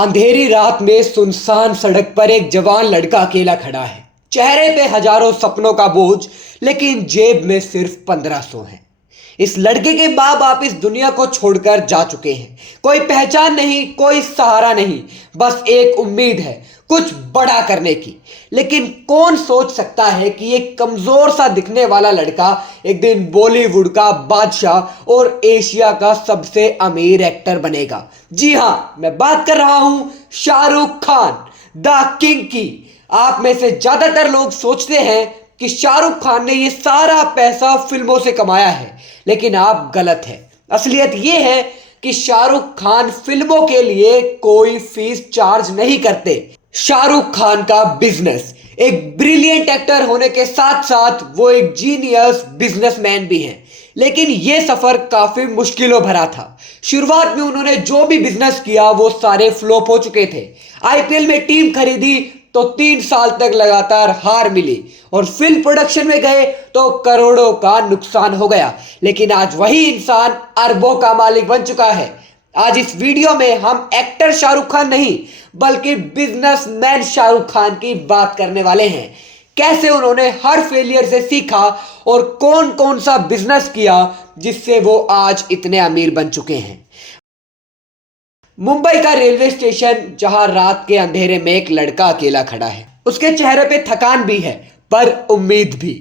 अंधेरी रात में सुनसान सड़क पर एक जवान लड़का अकेला खड़ा है। चेहरे पे हजारों सपनों का बोझ, लेकिन जेब में सिर्फ 1500 है। इस लड़के के माँ बाप इस दुनिया को छोड़कर जा चुके हैं। कोई पहचान नहीं, कोई सहारा नहीं, बस एक उम्मीद है कुछ बड़ा करने की। लेकिन कौन सोच सकता है कि एक कमजोर सा दिखने वाला लड़का एक दिन बॉलीवुड का बादशाह और एशिया का सबसे अमीर एक्टर बनेगा। जी हां, मैं बात कर रहा हूं शाहरुख खान, द किंग की। आप में से ज्यादातर लोग सोचते हैं कि शाहरुख खान ने ये सारा पैसा फिल्मों से कमाया है, लेकिन आप गलत हैं। असलियत ये है कि शाहरुख खान फिल्मों के लिए कोई फीस चार्ज नहीं करते। शाहरुख खान का बिजनेस, एक ब्रिलियंट एक्टर होने के साथ साथ वो एक जीनियस बिजनेसमैन भी हैं। लेकिन ये सफर काफी मुश्किलों भरा था। शुरुआत में उन्होंने जो भी बिजनेस किया वो सारे फ्लॉप हो चुके थे। आईपीएल में टीम खरीदी तो 3 साल तक लगातार हार मिली, और फिल्म प्रोडक्शन में गए तो करोड़ों का नुकसान हो गया। लेकिन आज वही इंसान अरबों का मालिक बन चुका है। आज इस वीडियो में हम एक्टर शाहरुख खान नहीं, बल्कि बिजनेसमैन शाहरुख खान की बात करने वाले हैं। कैसे उन्होंने हर फेलियर से सीखा और कौन कौन सा बिजनेस किया जिससे वो आज इतने अमीर बन चुके हैं। मुंबई का रेलवे स्टेशन, जहां रात के अंधेरे में एक लड़का अकेला खड़ा है। उसके चेहरे पे थकान भी है, पर उम्मीद भी।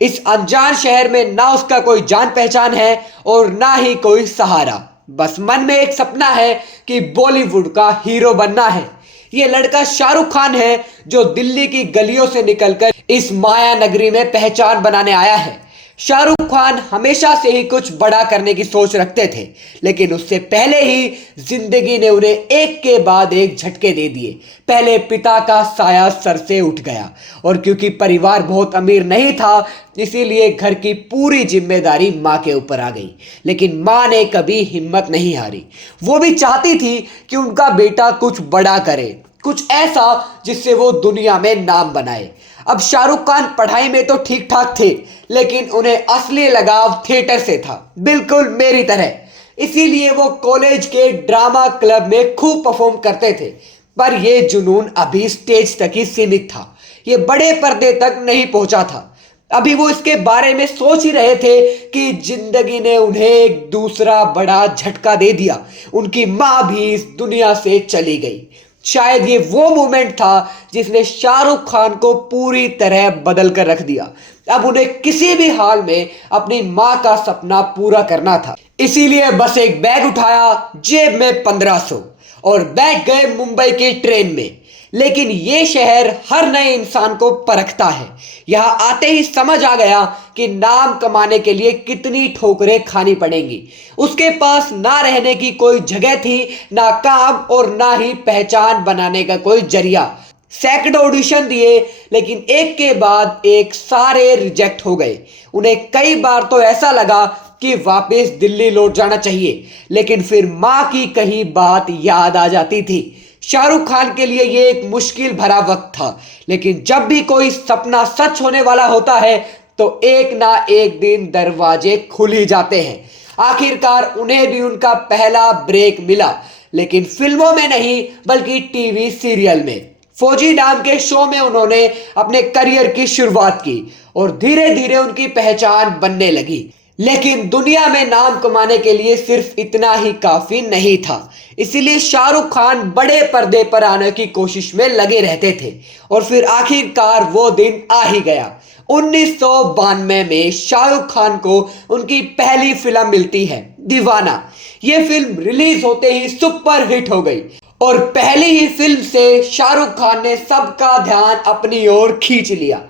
इस अनजान शहर में ना उसका कोई जान पहचान है और ना ही कोई सहारा। बस मन में एक सपना है कि बॉलीवुड का हीरो बनना है। ये लड़का शाहरुख खान है, जो दिल्ली की गलियों से निकलकर इस माया नगरी में पहचान बनाने आया है। शाहरुख खान हमेशा से ही कुछ बड़ा करने की सोच रखते थे, लेकिन उससे पहले ही जिंदगी ने उन्हें एक के बाद एक झटके दे दिए। पहले पिता का साया सर से उठ गया, और क्योंकि परिवार बहुत अमीर नहीं था, इसीलिए घर की पूरी जिम्मेदारी माँ के ऊपर आ गई। लेकिन माँ ने कभी हिम्मत नहीं हारी। वो भी चाहती थी कि उनका बेटा कुछ बड़ा करे, कुछ ऐसा जिससे वो दुनिया में नाम बनाए। अब शाहरुख खान पढ़ाई में तो ठीक ठाक थे, लेकिन उन्हें असली लगाव थिएटर से था, बिल्कुल मेरी तरह। इसीलिए वो कॉलेज के ड्रामा क्लब में खूब परफॉर्म करते थे। पर यह जुनून अभी स्टेज तक ही सीमित था, ये बड़े पर्दे तक नहीं पहुंचा था। अभी वो इसके बारे में सोच ही रहे थे कि जिंदगी ने उन्हें एक दूसरा बड़ा झटका दे दिया। उनकी माँ भी इस दुनिया से चली गई। शायद ये वो मोमेंट था जिसने शाहरुख खान को पूरी तरह बदल कर रख दिया। अब उन्हें किसी भी हाल में अपनी माँ का सपना पूरा करना था। इसीलिए बस एक बैग उठाया, जेब में 1500, और बैठ गए मुंबई की ट्रेन में। लेकिन ये शहर हर नए इंसान को परखता है। यहाँ आते ही समझ आ गया कि नाम कमाने के लिए कितनी ठोकरें खानी पड़ेंगी। उसके पास ना रहने की कोई जगह थी, ना काम, और ना ही पहचान बनाने का कोई जरिया। सैकड़ों ऑडिशन दिए, लेकिन एक के बाद एक सारे रिजेक्ट हो गए। उन्हें कई बार तो ऐसा लगा कि वापस दिल्ली लौट जाना चाहिए, लेकिन फिर माँ की कही बात याद आ जाती थी। शाहरुख खान के लिए यह एक मुश्किल भरा वक्त था, लेकिन जब भी कोई सपना सच होने वाला होता है तो एक ना एक दिन दरवाजे खुल ही जाते हैं। आखिरकार उन्हें भी उनका पहला ब्रेक मिला, लेकिन फिल्मों में नहीं, बल्कि टीवी सीरियल में। फौजी नाम के शो में उन्होंने अपने करियर की शुरुआत की, और धीरे धीरे उनकी पहचान बनने लगी। लेकिन दुनिया में नाम कमाने के लिए सिर्फ इतना ही काफी नहीं था। इसीलिए शाहरुख खान बड़े पर्दे पर आने की कोशिश में लगे रहते थे, और फिर आखिरकार वो दिन आ ही गया। 1992 में शाहरुख खान को उनकी पहली फिल्म मिलती है, दीवाना। यह फिल्म रिलीज होते ही सुपर हिट हो गई, और पहली ही फिल्म से शाहरुख खान ने सबका ध्यान अपनी ओर खींच लिया।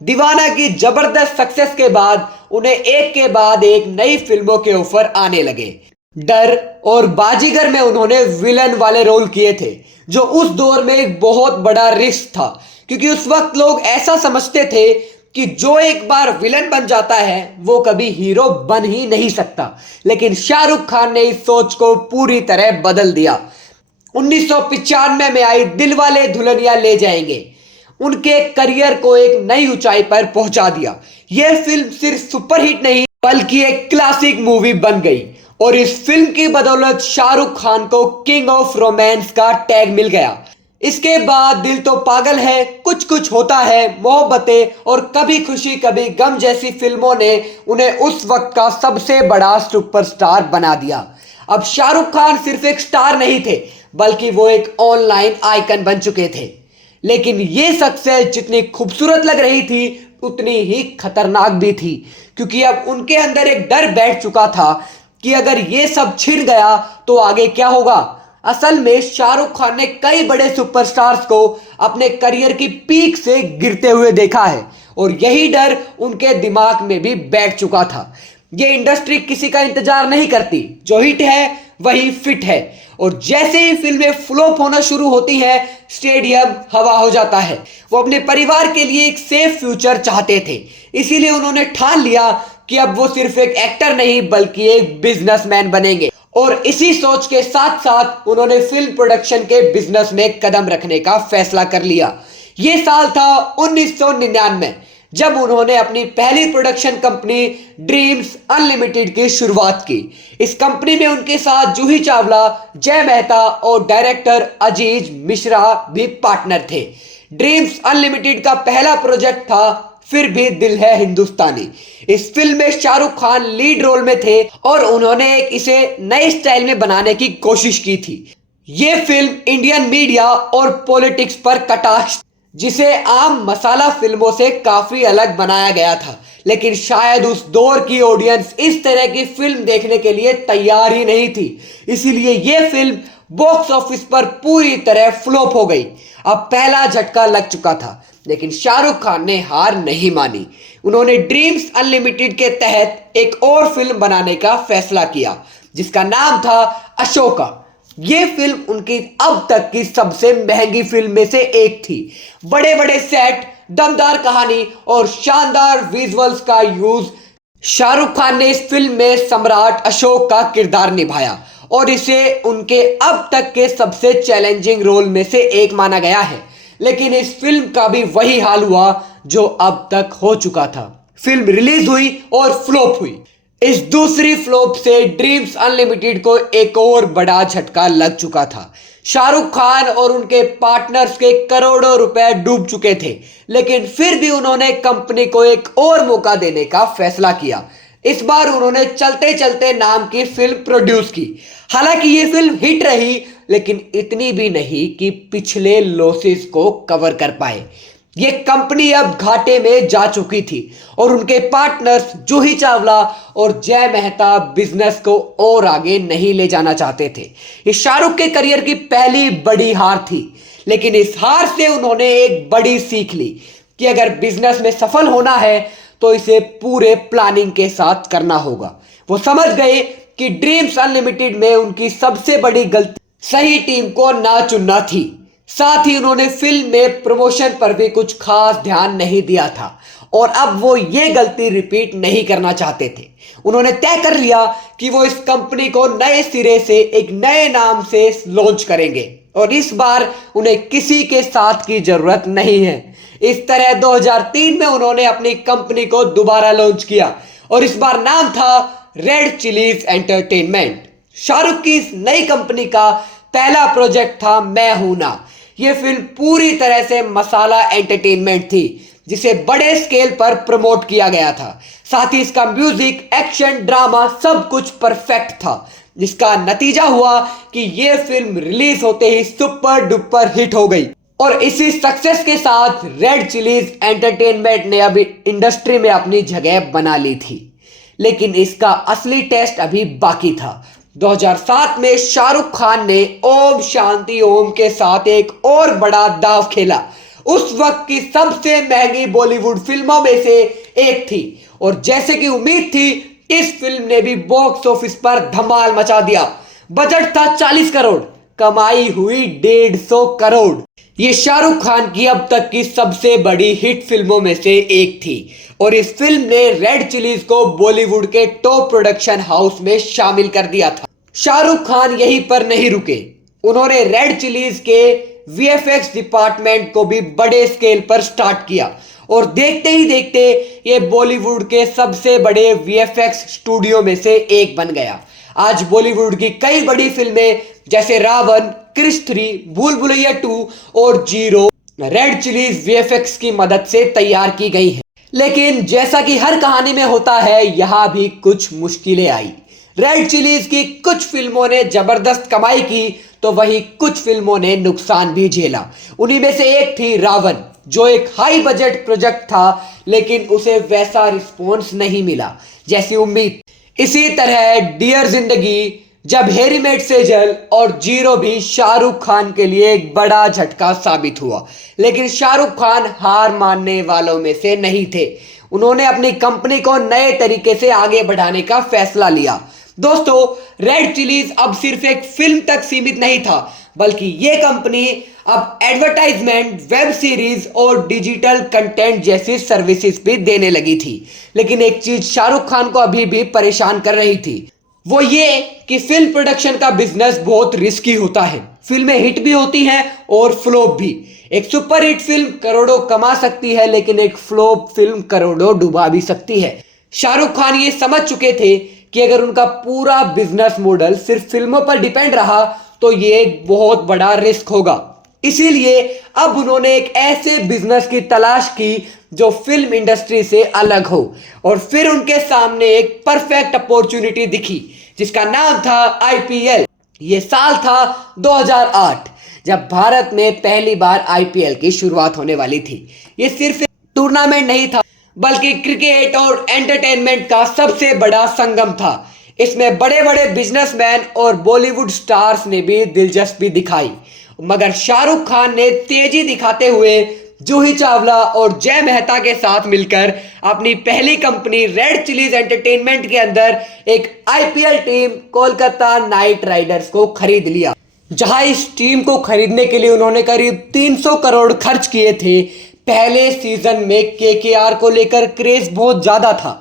दीवाना की जबरदस्त सक्सेस के बाद उन्हें एक के बाद एक नई फिल्मों के ऑफर आने लगे। डर और बाजीगर में उन्होंने विलन वाले रोल किए थे, जो उस दौर में एक बहुत बड़ा रिस्क था, क्योंकि उस वक्त लोग ऐसा समझते थे कि जो एक बार विलन बन जाता है वो कभी हीरो बन ही नहीं सकता। लेकिन शाहरुख खान ने इस सोच को पूरी तरह बदल दिया। 1995 में आई दिलवाले दुल्हनिया ले जाएंगे उनके करियर को एक नई ऊंचाई पर पहुंचा दिया। यह फिल्म सिर्फ सुपरहिट नहीं, बल्कि एक क्लासिक मूवी बन गई। और इस फिल्म की बदौलत शाहरुख खान को किंग ऑफ रोमांस का टैग मिल गया। इसके बाद दिल तो पागल है, कुछ कुछ होता है, मोहब्बतें और कभी खुशी कभी गम जैसी फिल्मों ने उन्हें उस वक्त का सबसे बड़ा सुपरस्टार बना दिया। अब शाहरुख खान सिर्फ एक स्टार नहीं थे, बल्कि वो एक ऑनलाइन आइकन बन चुके थे। लेकिन ये सक्सेस जितनी खूबसूरत लग रही थी उतनी ही खतरनाक भी थी, क्योंकि अब उनके अंदर एक डर बैठ चुका था कि अगर ये सब छिड़ गया तो आगे क्या होगा। असल में शाहरुख खान ने कई बड़े सुपरस्टार्स को अपने करियर की पीक से गिरते हुए देखा है और यही डर उनके दिमाग में भी बैठ चुका था। ये इंडस्ट्री किसी का इंतजार नहीं करती, जो हिट है वही फिट है, और जैसे ही फिल्में फ्लॉप होना शुरू होती हैं स्टेडियम हवा हो जाता है। वो अपने परिवार के लिए एक सेफ फ्यूचर चाहते थे, इसीलिए उन्होंने ठान लिया कि अब वो सिर्फ एक एक्टर नहीं बल्कि एक बिजनेसमैन बनेंगे। और इसी सोच के साथ साथ उन्होंने फिल्म प्रोडक्शन के बिजनेस में कदम रखने का फैसला कर लिया। ये साल था 1999, जब उन्होंने अपनी पहली प्रोडक्शन कंपनी ड्रीम्स अनलिमिटेड की शुरुआत की। इस कंपनी में उनके साथ जूही चावला, जय मेहता और डायरेक्टर अजीज मिश्रा भी पार्टनर थे। ड्रीम्स अनलिमिटेड का पहला प्रोजेक्ट था फिर भी दिल है हिंदुस्तानी। इस फिल्म में शाहरुख खान लीड रोल में थे और उन्होंने इसे नए स्टाइल में बनाने की कोशिश की थी। ये फिल्म इंडियन मीडिया और पॉलिटिक्स पर कटाक्ष, जिसे आम मसाला फिल्मों से काफी अलग बनाया गया था, लेकिन शायद उस दौर की ऑडियंस इस तरह की फिल्म देखने के लिए तैयार ही नहीं थी, इसीलिए ये फिल्म बॉक्स ऑफिस पर पूरी तरह फ्लॉप हो गई। अब पहला झटका लग चुका था, लेकिन शाहरुख खान ने हार नहीं मानी। उन्होंने ड्रीम्स अनलिमिटेड के तहत एक और फिल्म बनाने का फैसला किया, जिसका नाम था अशोका। ये फिल्म उनकी अब तक की सबसे महंगी फिल्म में से एक थी। बड़े बड़े सेट, दमदार कहानी और शानदार विजुअल्स का यूज। शाहरुख खान ने इस फिल्म में सम्राट अशोक का किरदार निभाया और इसे उनके अब तक के सबसे चैलेंजिंग रोल में से एक माना गया है। लेकिन इस फिल्म का भी वही हाल हुआ जो अब तक हो चुका था। फिल्म रिलीज हुई और फ्लॉप हुई। इस दूसरी फ्लॉप से ड्रीम्स अनलिमिटेड को एक और बड़ा झटका लग चुका था। शाहरुख खान और उनके पार्टनर्स के करोड़ों रुपए डूब चुके थे, लेकिन फिर भी उन्होंने कंपनी को एक और मौका देने का फैसला किया। इस बार उन्होंने चलते चलते नाम की फिल्म प्रोड्यूस की। हालांकि ये फिल्म हिट रही, लेकिन इतनी भी नहीं कि पिछले लॉसेस को कवर कर पाए। ये कंपनी अब घाटे में जा चुकी थी और उनके पार्टनर्स जूही चावला और जय मेहता बिजनेस को और आगे नहीं ले जाना चाहते थे। ये शाहरुख के करियर की पहली बड़ी हार थी, लेकिन इस हार से उन्होंने एक बड़ी सीख ली कि अगर बिजनेस में सफल होना है तो इसे पूरे प्लानिंग के साथ करना होगा। वो समझ गए कि ड्रीम्स अनलिमिटेड में उनकी सबसे बड़ी गलती सही टीम को ना चुनना थी। साथ ही उन्होंने फिल्म में प्रमोशन पर भी कुछ खास ध्यान नहीं दिया था और अब वो ये गलती रिपीट नहीं करना चाहते थे। उन्होंने तय कर लिया कि वो इस कंपनी को नए सिरे से एक नए नाम से लॉन्च करेंगे और इस बार उन्हें किसी के साथ की जरूरत नहीं है। इस तरह 2003 में उन्होंने अपनी कंपनी को दोबारा लॉन्च किया और इस बार नाम था रेड चिलीज एंटरटेनमेंट। शाहरुख की इस नई कंपनी का पहला प्रोजेक्ट था मैं हूं ना। यह फिल्म पूरी तरह से मसाला एंटरटेनमेंट थी, जिसे बड़े स्केल पर प्रमोट किया गया था। साथ ही इसका म्यूजिक, एक्शन, ड्रामा सब कुछ परफेक्ट था, जिसका नतीजा हुआ कि यह फिल्म रिलीज होते ही सुपर डुपर हिट हो गई। और इसी सक्सेस के साथ रेड चिलीज एंटरटेनमेंट ने अभी इंडस्ट्री में अपनी जगह बना ली थी, लेकिन इसका असली टेस्ट अभी बाकी था। 2007 में शाहरुख खान ने ओम शांति ओम के साथ एक और बड़ा दांव खेला। उस वक्त की सबसे महंगी बॉलीवुड फिल्मों में से एक थी और जैसे कि उम्मीद थी, इस फिल्म ने भी बॉक्स ऑफिस पर धमाल मचा दिया। बजट था 40 करोड़, कमाई हुई 150 करोड़। ये शाहरुख खान की अब तक की सबसे बड़ी हिट फिल्मों में से एक थी और इस फिल्म ने रेड चिलीज को बॉलीवुड के टॉप प्रोडक्शन हाउस में शामिल कर दिया था। शाहरुख खान यहीं पर नहीं रुके, उन्होंने रेड चिलीज के वीएफएक्स डिपार्टमेंट को भी बड़े स्केल पर स्टार्ट किया और देखते ही देखते ये बॉलीवुड के सबसे बड़े वीएफएक्स स्टूडियो में से एक बन गया। आज बॉलीवुड की कई बड़ी फिल्में जैसे रावण, क्रिश 3, भूल भुलैया 2 और जीरो रेड चिलीज वीएफएक्स की मदद से तैयार की गई है। लेकिन जैसा कि हर कहानी में होता है, यहां भी कुछ मुश्किलें आई। रेड चिलीज की कुछ फिल्मों ने जबरदस्त कमाई की तो वहीं कुछ फिल्मों ने नुकसान भी झेला। उन्हीं में से एक थी रावण, जो एक हाई बजट प्रोजेक्ट था लेकिन उसे वैसा रिस्पॉन्स नहीं मिला जैसी उम्मीद। इसी तरह डियर जिंदगी, जब हैरी मेट सेजल और जीरो भी शाहरुख खान के लिए एक बड़ा झटका साबित हुआ, लेकिन शाहरुख खान हार मानने वालों में से नहीं थे। उन्होंने अपनी कंपनी को नए तरीके से आगे बढ़ाने का फैसला लिया। दोस्तों, रेड चिलीज अब सिर्फ एक फिल्म तक सीमित नहीं था, बल्कि ये कंपनी अब एडवर्टाइजमेंट, वेब सीरीज और डिजिटल कंटेंट जैसी सर्विसेज भी देने लगी थी। लेकिन एक चीज शाहरुख खान को अभी भी परेशान कर रही थी, वो ये कि फिल्म प्रोडक्शन का बिजनेस बहुत रिस्की होता है। फिल्में हिट भी होती हैं और फ्लॉप भी। एक सुपर हिट फिल्म करोड़ों कमा सकती है, लेकिन एक फ्लॉप फिल्म करोड़ों डुबा भी सकती है। शाहरुख खान ये समझ चुके थे कि अगर उनका पूरा बिजनेस मॉडल सिर्फ फिल्मों पर डिपेंड रहा तो ये एक बहुत बड़ा रिस्क होगा। इसीलिए अब उन्होंने एक ऐसे बिजनेस की तलाश की जो फिल्म इंडस्ट्री से अलग हो, और फिर उनके सामने एक परफेक्ट अपॉर्चुनिटी दिखी जिसका नाम था आईपीएल। ये साल था 2008, जब भारत में पहली बार आईपीएल की शुरुआत होने वाली थी। ये सिर्फ एक टूर्नामेंट नहीं था, बल्कि क्रिकेट और एंटरटेनमेंट का सबसे बड़ा संगम था। इसमें बड़े बड़े बिजनेसमैन और बॉलीवुड स्टार्स ने भी दिलचस्पी दिखाई, मगर शाहरुख खान ने तेजी दिखाते हुए जूही चावला और जय मेहता के साथ मिलकर अपनी पहली कंपनी रेड चिलीज एंटरटेनमेंट के अंदर एक IPL team Kolkata night Riders को खरीद लिया। जहां इस टीम को खरीदने के लिए उन्होंने करीब 300 करोड़ खर्च किए थे। पहले सीजन में केकेआर को लेकर क्रेज बहुत ज्यादा था।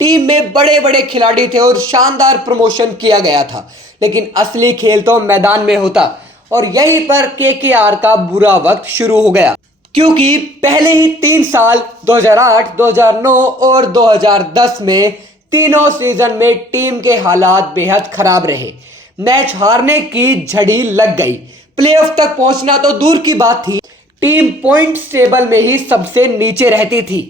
टीम में बड़े बड़े खिलाड़ी थे और शानदार प्रमोशन किया गया था, लेकिन असली खेल तो मैदान में होता, और यहीं पर केकेआर का बुरा वक्त शुरू हो गया। क्योंकि पहले ही 3 साल 2008, 2009 और 2010 में तीनों सीजन में टीम के हालात बेहद खराब रहे। मैच हारने की झड़ी लग गई। प्लेऑफ तक पहुंचना तो दूर की बात थी, टीम पॉइंट्स टेबल में ही सबसे नीचे रहती थी।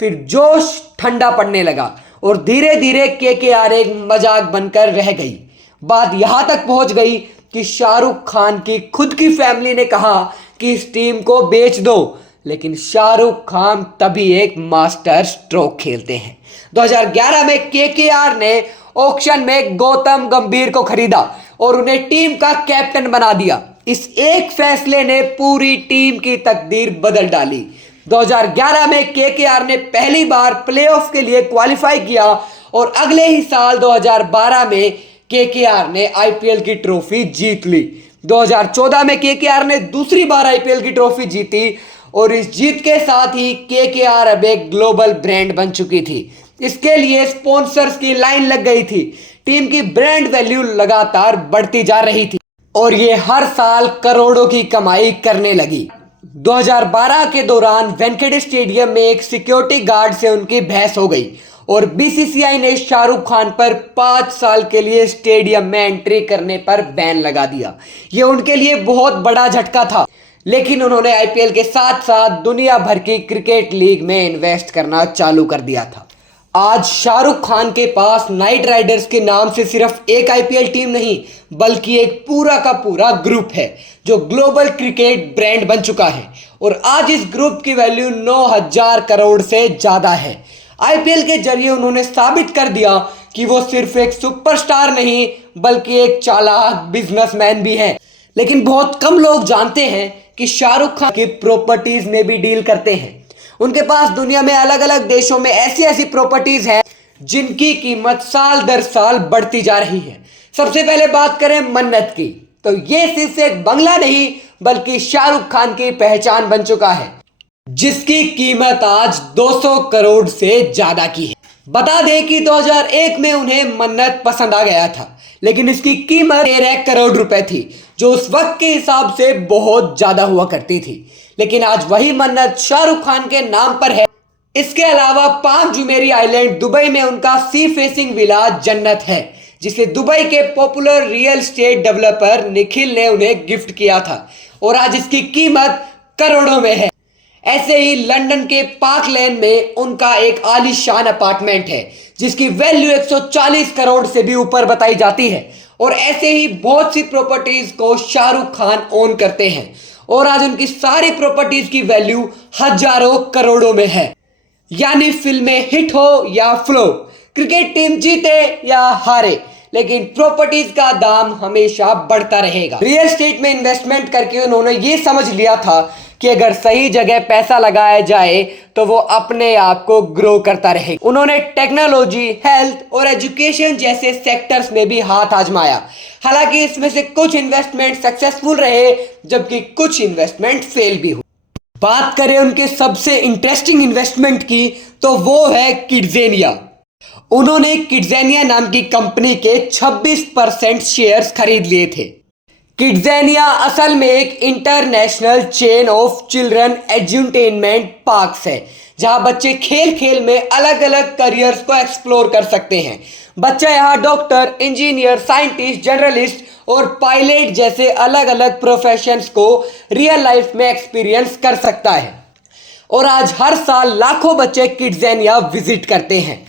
फिर जोश ठंडा पड़ने लगा और धीरे धीरे केकेआर एक मजाक बनकर रह गई। बात यहां तक पहुंच गई कि शाहरुख खान की खुद की फैमिली ने कहा कि इस टीम को बेच दो, लेकिन शाहरुख खान तभी एक मास्टर स्ट्रोक खेलते हैं। 2011 में केकेआर ने ऑक्शन में गौतम गंभीर को खरीदा और उन्हें टीम का कैप्टन बना दिया। इस एक फैसले ने पूरी टीम की तकदीर बदल डाली। 2011 में केकेआर ने पहली बार प्लेऑफ के लिए क्वालिफाई किया और अगले ही साल 2012 में केकेआर ने आईपीएल की ट्रॉफी जीत ली। 2014 में केकेआर ने दूसरी बार आईपीएल की ट्रॉफी जीती और इस जीत के साथ ही केकेआर अब एक ग्लोबल ब्रांड बन चुकी थी। इसके लिए स्पॉन्सर्स की लाइन लग गई थी। टीम की ब्रांड वैल्यू लगातार बढ़ती जा रही थी और ये हर साल करोड़ों की कमाई करने लगी। 2012 के दौरान वेंकटेश स्टेडियम में एक सिक्योरिटी गार्ड से उनकी बहस हो गई और बीसीसीआई ने शाहरुख खान पर 5 साल के लिए स्टेडियम में एंट्री करने पर बैन लगा दिया। यह उनके लिए बहुत बड़ा झटका था, लेकिन उन्होंने आईपीएल के साथ साथ दुनिया भर की क्रिकेट लीग में इन्वेस्ट करना चालू कर दिया था। आज शाहरुख खान के पास नाइट राइडर्स के नाम से सिर्फ एक आईपीएल टीम नहीं, बल्कि एक पूरा का पूरा ग्रुप है जो ग्लोबल क्रिकेट ब्रांड बन चुका है, और आज इस ग्रुप की वैल्यू 9,000 करोड़ से ज्यादा है। आईपीएल के जरिए उन्होंने साबित कर दिया कि वो सिर्फ एक सुपरस्टार नहीं, बल्कि एक चालाक बिजनेसमैन भी हैं। लेकिन बहुत कम लोग जानते हैं कि शाहरुख खान की प्रॉपर्टीज में भी डील करते हैं। उनके पास दुनिया में अलग अलग देशों में ऐसी ऐसी प्रॉपर्टीज हैं जिनकी कीमत साल दर साल बढ़ती जा रही है। सबसे पहले बात करें मन्नत की, तो ये सिर्फ एक बंगला नहीं, बल्कि शाहरुख खान की पहचान बन चुका है, जिसकी कीमत आज 200 करोड़ से ज्यादा की है। बता दें कि 2001 में उन्हें मन्नत पसंद आ गया था, लेकिन इसकी कीमत 13 करोड़ रुपए थी, जो उस वक्त के हिसाब से बहुत ज्यादा हुआ करती थी। लेकिन आज वही मन्नत शाहरुख खान के नाम पर है। इसके अलावा पाम जुमेरी आइलैंड दुबई में उनका सी फेसिंग विला जन्नत है, जिसे दुबई के popular real estate developer Nikhil ने उन्हें गिफ्ट किया था और आज इसकी कीमत करोड़ों में है। ऐसे ही लंदन के पार्क लेन में उनका एक आलीशान अपार्टमेंट है जिसकी वैल्यू 140 करोड़ से भी ऊपर बताई जाती है। और ऐसे ही बहुत सी प्रॉपर्टीज को शाहरुख खान ओन करते हैं और आज उनकी सारी प्रॉपर्टीज की वैल्यू हजारों करोड़ों में है। यानी फिल्में हिट हो या फ्लॉप, क्रिकेट टीम जीते या हारे, लेकिन प्रॉपर्टीज का दाम हमेशा बढ़ता रहेगा। रियल एस्टेट में इन्वेस्टमेंट करके उन्होंने ये समझ लिया था कि अगर सही जगह पैसा लगाया जाए तो वो अपने आप को ग्रो करता रहेगा। उन्होंने टेक्नोलॉजी, हेल्थ और एजुकेशन जैसे सेक्टर्स में भी हाथ आजमाया। हालांकि इसमें से कुछ इन्वेस्टमेंट सक्सेसफुल रहे जबकि कुछ इन्वेस्टमेंट फेल भी हुए। बात करें उनके सबसे इंटरेस्टिंग इन्वेस्टमेंट की तो वो है किड्जेनिया। उन्होंने किड्जेनिया नाम की कंपनी के 26% शेयर्स खरीद लिए थे। किड्जेनिया असल में एक international chain of children edutainment parks है जहां बच्चे खेल खेल में अलग अलग करियर्स को एक्सप्लोर कर सकते हैं। बच्चा यहां डॉक्टर, इंजीनियर, साइंटिस्ट, जर्नलिस्ट और पायलट जैसे अलग अलग प्रोफेशंस को रियल लाइफ में एक्सपीरियंस कर सकता है। और आज हर साल लाखों बच्चे किड्जेनिया विजिट करते हैं,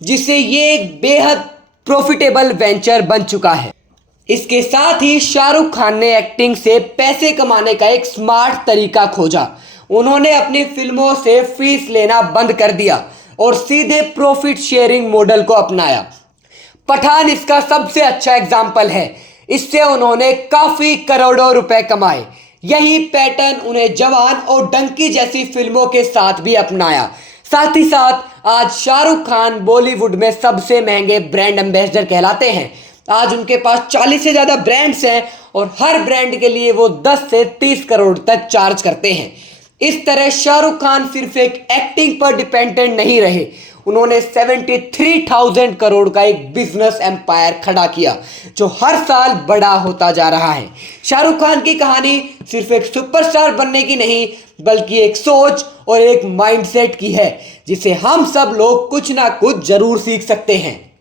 जिससे ये एक बेहद प्रॉफिटेबल वेंचर बन चुका है। इसके साथ ही शाहरुख खान ने एक्टिंग से पैसे कमाने का एक स्मार्ट तरीका खोजा। उन्होंने अपनी फिल्मों से फीस लेना बंद कर दिया और सीधे प्रॉफिट शेयरिंग मॉडल को अपनाया। पठान इसका सबसे अच्छा एग्जाम्पल है। इससे उन्होंने काफी करोड़ों रुपए कमाए। यही पैटर्न उन्हें जवान और डंकी जैसी फिल्मों के साथ भी अपनाया। साथ ही साथ आज शाहरुख खान बॉलीवुड में सबसे महंगे ब्रांड एम्बेसडर कहलाते हैं। आज उनके पास 40 से ज्यादा ब्रांड्स हैं और हर ब्रांड के लिए वो 10 से 30 करोड़ तक चार्ज करते हैं। इस तरह शाहरुख खान सिर्फ एक एक्टिंग पर डिपेंडेंट नहीं रहे, उन्होंने 73,000 करोड़ का एक बिजनेस एम्पायर खड़ा किया जो हर साल बड़ा होता जा रहा है। शाहरुख खान की कहानी सिर्फ एक सुपरस्टार बनने की नहीं बल्कि एक सोच और एक माइंडसेट की है जिसे हम सब लोग कुछ ना कुछ जरूर सीख सकते हैं।